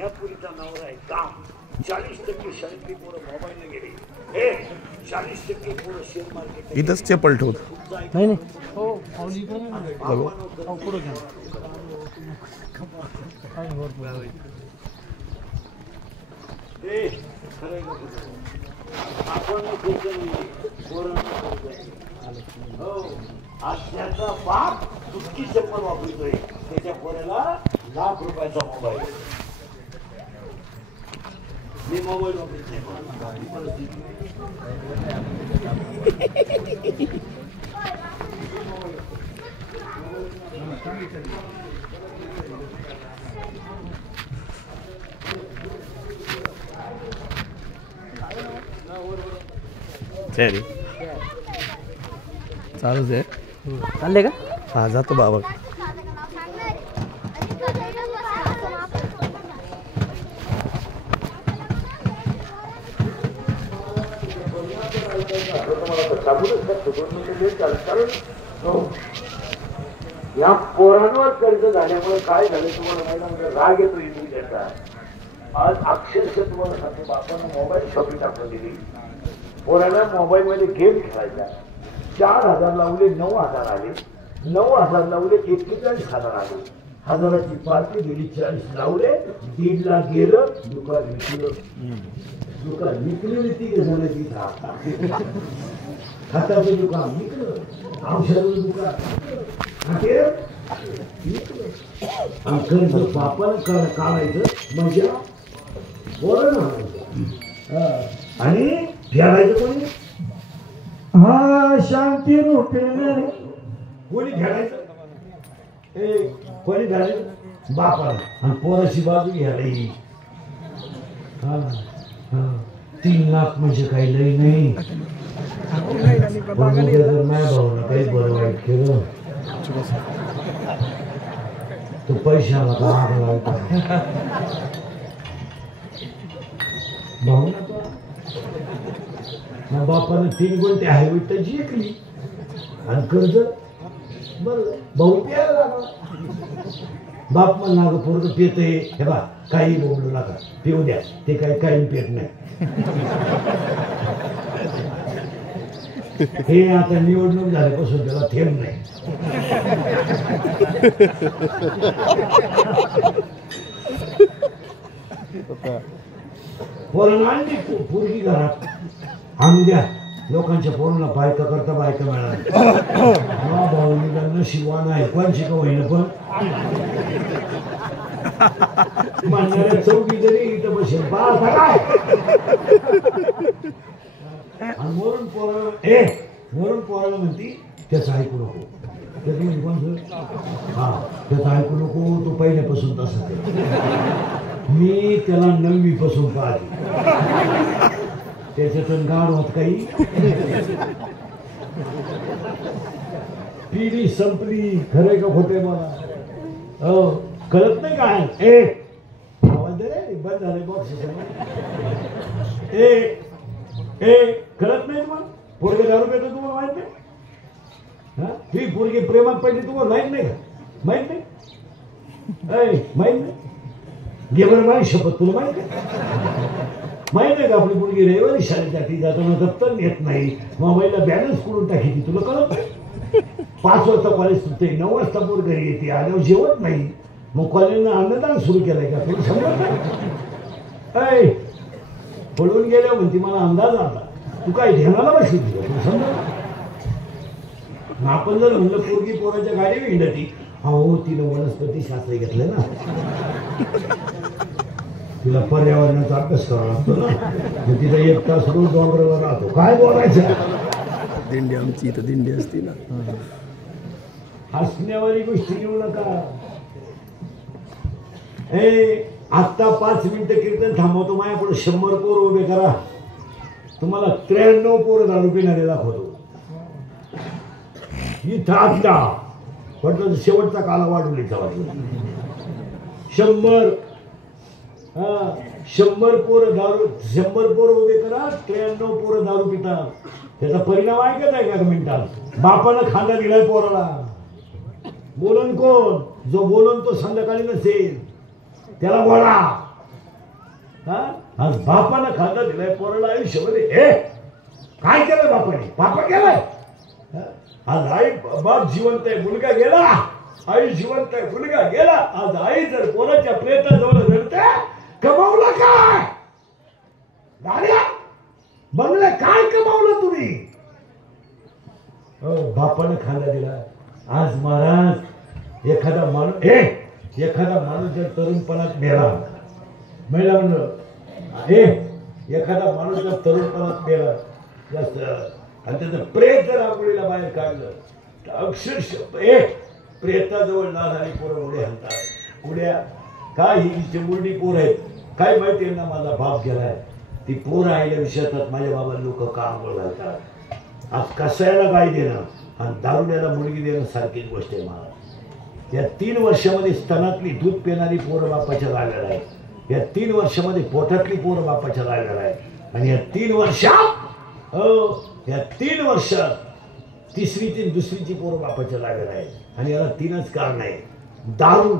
या पुरीचा नवरा आहे काम 40% शाळेतली पोरं मोबाईलने गेली हे 40% पोरं शेअर मार्केट इथंच चप्पल ठेवत नाही नाही हो पुढे घ्या आपण आज त्याचा बाप दुसरी चप्पल वापरतोय त्याच्या पोराला ₹1,00,000 मोबाईल मी मोबाईल वापरत नाही सरी चालूच आहे चालले का हा जातो बाबा या पोरांवर कर्ज झाल्यामुळे काय झालं तुम्हाला माहिती राग येतो त्याचा आज अक्षरशः तुम्हाला सांगतो बापानं मोबाईल शॉपिंग टाकून दिली पोरांना मोबाईल मध्ये गेम खेळायचा 4,000 लावले 9,000 आले 9,000 लावले 41,000 आले हजाराची पार्टी गेली 40 लावले 1.5 लाख गेलं दुकान विकलं ती झालं खताचं दुकान विकलं औषधाचं दुकान कर्ज बापानं काढायचं म्हणजे बरं आणि फेडायचं कोणी हा शांती रूपे कोणी फेडायचं कोणी फेडायचं बापाला आणि पोराची बाजू घ्यायला येईल 3 लाख म्हणजे काही लई नाही माझ्या भाऊला काही बरं वाईट केलं तो पैशाला आग लावता भाऊ ना बापानं 3 गुंठे हायवे त्याची ऐकली आणि कर्ज बरं भाऊ प्यायला लागला बाप म्हणला अगं पोरग पेत हे बा काही बोलू नका पिऊ द्या ते काही पेत नाही हे आता निवडणूक झाल्यापासून त्याला थेंब नाही पोरांना आणली पोरगी घरात आणून द्या लोकांच्या पोरांना बायका करता बायका मिळाल्या भाऊ नशिबवान आहे कोणची का होईना पण म्हणणाऱ्या चौकी जरी इथं बसेल काय म्हणून पोराला म्हणती त्याचं ऐकू नको त्याचं म्हणजे कोण हा त्याचं ऐकू नको तो पहिल्यापासून तसा मी त्याला 9वी पासून पाहते त्याच्यातून गाड होत काही पिली संपली खरे का खोटे मला कळत नाही काय आवाज दे रे बंद झाले बॉक्स कळत नाही तुम्हाला पोरगे दारू पेतो तुम्हाला माहित नाही ही पोरगी प्रेमात पडली तुम्हाला माहित नाही का माहित नाही माहित नाही घे बरं माझी शपथ तुला माहित आहे माहित आहे का आपली मुलगी रविवारी शाळेसाठी जाताना दप्तर घेत नाही मोबाईलला बॅलन्स करून टाकी तुला कळत नाही 5 वाजता कॉलेज सुटते 9 वाजता पोर घरी येते आल्यावर जेवत नाही मग कॉलेजनं अन्नदान सुरू केलंय का तुला समजत नाही पळून गेल्या म्हणते मला अंदाज आला तू काय ध्यानाला बसली तुला समजा आपण जर म्हणलं पोरगी पोराच्या गाडी हिंडती हो तिला वनस्पती शास्त्र घेतलं ना तिला पर्यावरणाचा अभ्यास करावा लागतो ना तिथं 1 तास रोज डोंगरावर राहतो काय बोलायचं दिंडी आमची इथं दिंडी असते ना हसण्यावारी गोष्टी घेऊ नका आत्ता 5 मिनिटं कीर्तन थांबवतो माझ्यापुढे 100 पोर उभे करा तुम्हाला 93 पोरं दारू पिणारे दाखवतो इथं आत्ता म्हटलं शेवटचा काला वाढून इथं वाटलं 100 पोरं दारू 100 पोरं उभे करा 93 पोरं दारू पितात त्याचा परिणाम ऐकत आहे का मिनिटात बापानं खांदा दिलाय पोराला बोलन कोण जो बोलन तो संध्याकाळी नसेल त्याला बोला हा आज बापानं खांदा दिलाय पोराला आयुष्यामध्ये. हे काय केलं बापाने? पापा केलाय. आज आई बाप जिवंत आहे, मुलगा गेला. आई जिवंत आहे, मुलगा गेला. आज आई जर पोराच्या प्रेताजवळ रडते, कमावलं काय? गाड्या बंगले काय कमावलं तुम्ही? बापाने खांदा दिला. आज महाराज एखादा माणूस जर तरुणपणात मेला म्हणलं एखादा माणूस जर तरुणपणात मेला जास्त आणि त्याचं प्रेत जर आंघोळीला बाहेर काढलं तर अक्षरशः प्रेताजवळ ना झाली पोरं उड्या हाणतात. उड्या काय ही चिमुरडी पोर आहेत काय माहिती आहे ना. माझा बाप गेलाय, ती पोरं आईला विचारतात माझ्या बाबा लोक का आंघोळ घालतात. आज कसायला गाय देणं आणि दारुड्याला मुलगी देणं सारखीच गोष्ट आहे महाराज. या 3 वर्षामध्ये स्तनातली दूध पिणारी पोरं बापाच्या लागलेला आहे. या 3 वर्षामध्ये पोटातली पोरं बापाच्या लागलेला आहे. आणि या 3 वर्षात तिसरीची दुसरीची पोरं बापाच्या लागलेला आहे. आणि याला 3च कारण आहे: दारू,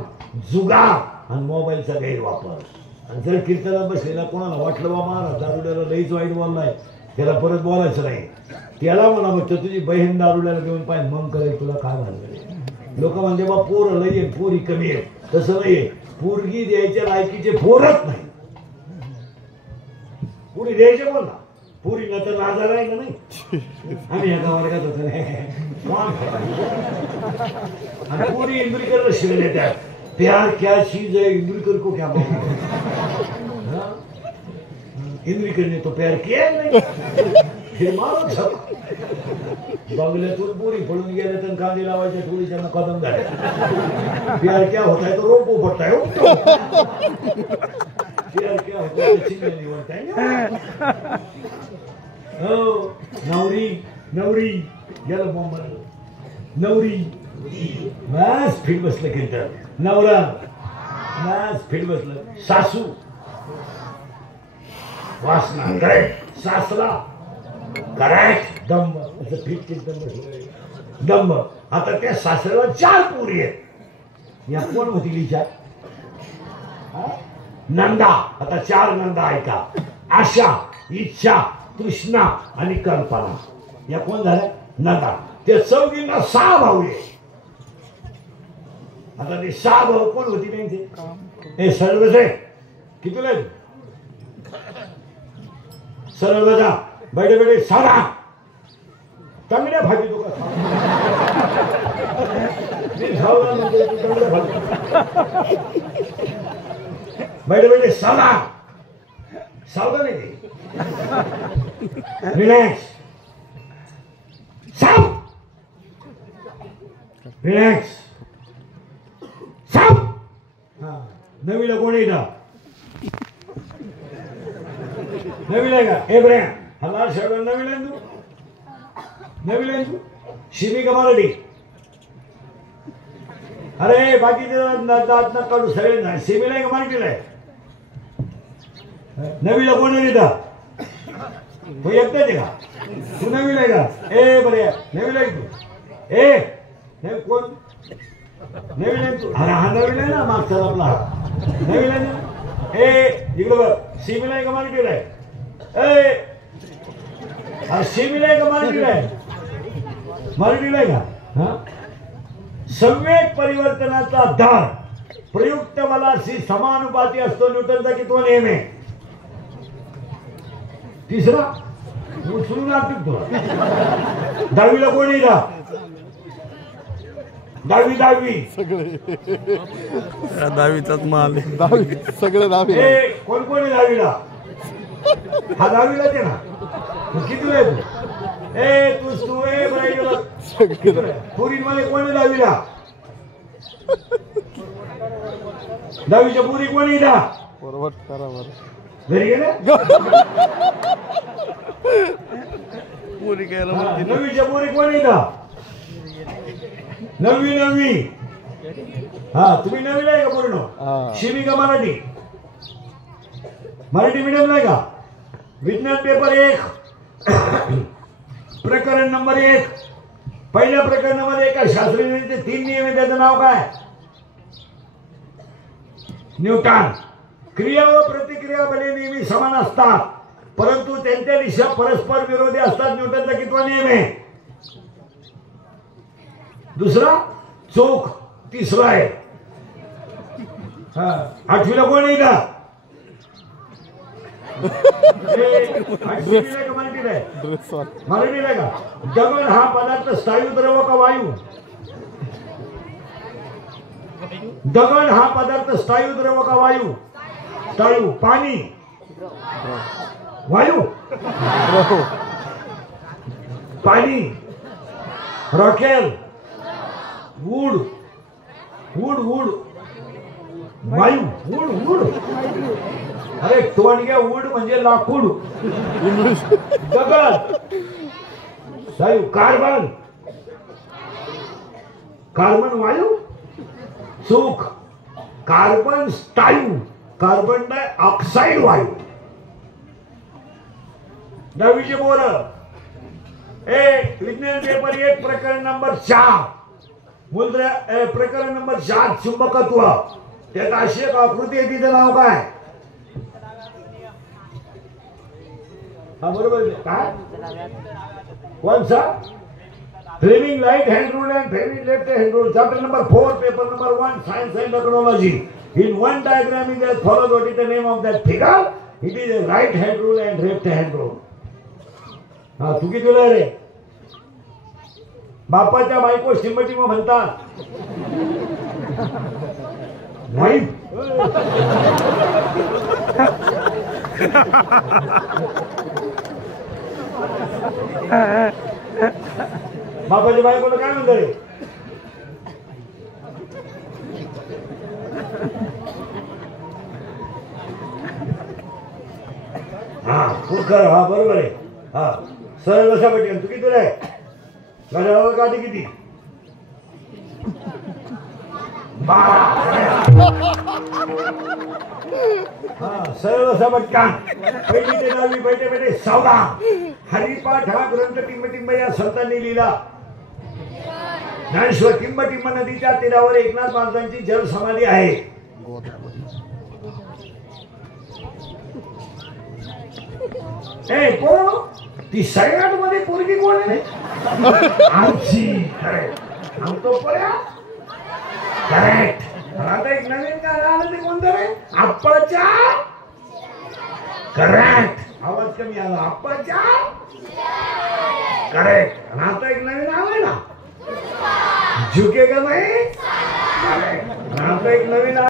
जुगार आणि मोबाईलचा गैरवापर. आणि जर कीर्तनात बसलेला कोणाला वाटलं बा महाराज दारुड्याला लईच वाईट बोललाय, त्याला परत बोलायचं नाही. त्याला म्हणा मग तुझी बहीण दारुड्याला घेऊन पाहिजे मग करेल तुला काय म्हणलं. लोक म्हणजे बा पोरं लई आहे, पोरी कमी आहे. तसं नाहीये. पोरगी द्यायच्या लायकीचे पोरच नाही. पुरी द्यायचे बोल ना. पुरी न तर राजा राहिलं नाही. आम्ही एका वर्गात होतो आणि पुरी इंदुरीकरला शिवले त्यात प्यार क्या चीज है इंदुरीकर को क्या बोलना. इंदुरीकर ने तो प्यार किया नहीं. फिर मारो सब बंगल्यातून पुरी पडून गेले तर कांदे लावायच्या थोडीच्या कदम झाले. प्यार क्या होता है तो रोको पड़ता है. प्यार क्या होता है चिन्ह नहीं होता है. नवरी नवरी गेलं मुंबई नवरी बस फिट बसलं कीर्तन. नवरा बस फिट बसलं. सासू वासना करेक्ट. सासरा करेक्ट. दंब असं फिट कीर्तन बसलं. दंब. आता त्या सासऱ्याला 4 पोरी आहेत. या कोण होती विचार? नंदा. आता 4 नंदा ऐका. आशा, इच्छा, कृष्णा आणि कल्पना. या कोण झाल्या? नंदा. ते 4 6 भाऊ आहे. आता ते 6 भाऊ कोण होती त्यांचे? हे सर्वच आहे. किती आहे? सर्व जा बैठे बैठे सारा चांगल्या भाजी तो का बैठे बैठे सारा सावधान आहे ते. रिलॅक्स. साव रिलॅक्स. साव. नवीला कोण आहे का? नवीन आहे का? एब्रॅम हल्ला शर्ट नवीन आहे तू. नवीन आहे तू. शिमी का मराठी? अरे बाकीचे दात ना काढू सगळे ना. शिमीला आहे का मराठीला आहे? नवीला कोण आहे का? तो एकटाच आहे का? तू नवीन आहे का? ए बरे नवीन आहे तू. ए नवीन कोण? नवीन आहे तू. हा नवीन आहे ना. मागचा आपला नवीन आहे ना. ए इकडे बघ. शिमीला आहे का मराठीला आहे? शिमीला आहे का मराठीला आहे? मराठीला आहे का? सम्यक परिवर्तनाचा दर प्रयुक्त बलाशी समानुपाती असतो. न्यूटनचा कितवा नियम आहे? 3रा. सुरू लागतो तुला. 10वीला कोण येईल? 10वी दहावीचाच माल. सगळे 10वी. कोण कोण आहे 10वीला? हा 10वीलाच आहे ना. किती आहे तू? तू पुरीमध्ये कोण आहे 10वीला? 10वीच्या पुरी कोण आहे? बरोबर बरोबर. घरी गेले. पुरी घ्यायला 9वीच्या पुरी कोण आहे? 9वी. हा तुम्ही 9वीला आहे का पूर्ण? शिमी का मराठी? मराठी मीडियमला आहे का? विज्ञान पेपर 1 प्रकरण नंबर 1. पहिल्या प्रकरणामध्ये एका शास्त्रज्ञाचे 3 नियम आहे. त्याचं नाव काय? न्यूटन. क्रिया व प्रतिक्रिया बले नेहमी समान असतात, परंतु त्यांच्या दिशा परस्पर विरोधी असतात. न्यूटनचा कितवा नियम आहे? दुसरा. चोख तिसरा आहे. आठवीला कोण आहे का? आठवीला का मराठीला आहे? मराठीला आहे का? दगड हा पदार्थ स्थायू द्रव का वायू? दगड हा पदार्थ स्थायू द्रव का वायू? स्थायू. पाणी वायू? पाणी. रॉकेल. वूड. वूड वूड वायू. Wood wood. अरे टोणग्या वूड म्हणजे लाकूड. दगड स्थायू. कार्बन. कार्बन वायू. चूक. कार्बन स्थायू. कार्बन डायऑक्साइड वायू. दहावीचे बोर. विज्ञान पेपर 1 प्रकरण नंबर 4 मूलद्रव्य. प्रकरण नंबर 4 चुंबकत्व. त्यात अशी एक आकृती आहे, तिचं नाव काय? हा बरोबर काय? कोणचा? Fleming right hand rule and Fleming left hand rule. Chapter number 4, paper number 1, science and technology. In one diagram is as follows. What is the name of that figure? It is a right hand rule and left hand rule. हा तू किती तुला रे? बापाच्या बायको शिंबटी मग म्हणतात wife. बापाच्या बायकोला काय म्हणतात रे? हा कुकर. हा बरोबर आहे. हा सरळ बसा पटकन. तू किती आहे? घड्याळावर काठी किती? 12. हा सरळ बसा पटकन. पहिली ते 9वी बैठे बैठे 14. हरिपाठ हा ग्रंथ टिंबटिंब या संतांनी लिहिला. ज्ञानेश्वर. टिंबटिंब नदीच्या तीरावर एकनाथ महाराजांची जल समाधी आहे. ती सगळ्यात मध्ये पोरगी कोण आहे? आमची. करेक्ट. आमतो पोऱ्या. करेक्ट. आता एक नवीन गाणं आलं, ते कोणतं रे? आप्पाच्या. करेक्ट. आवाज कमी आला. आप्पाच्या. करेक्ट. आता एक नवीन आलंय ना, झुकेगा नाही. करेक्ट. आता एक नवीन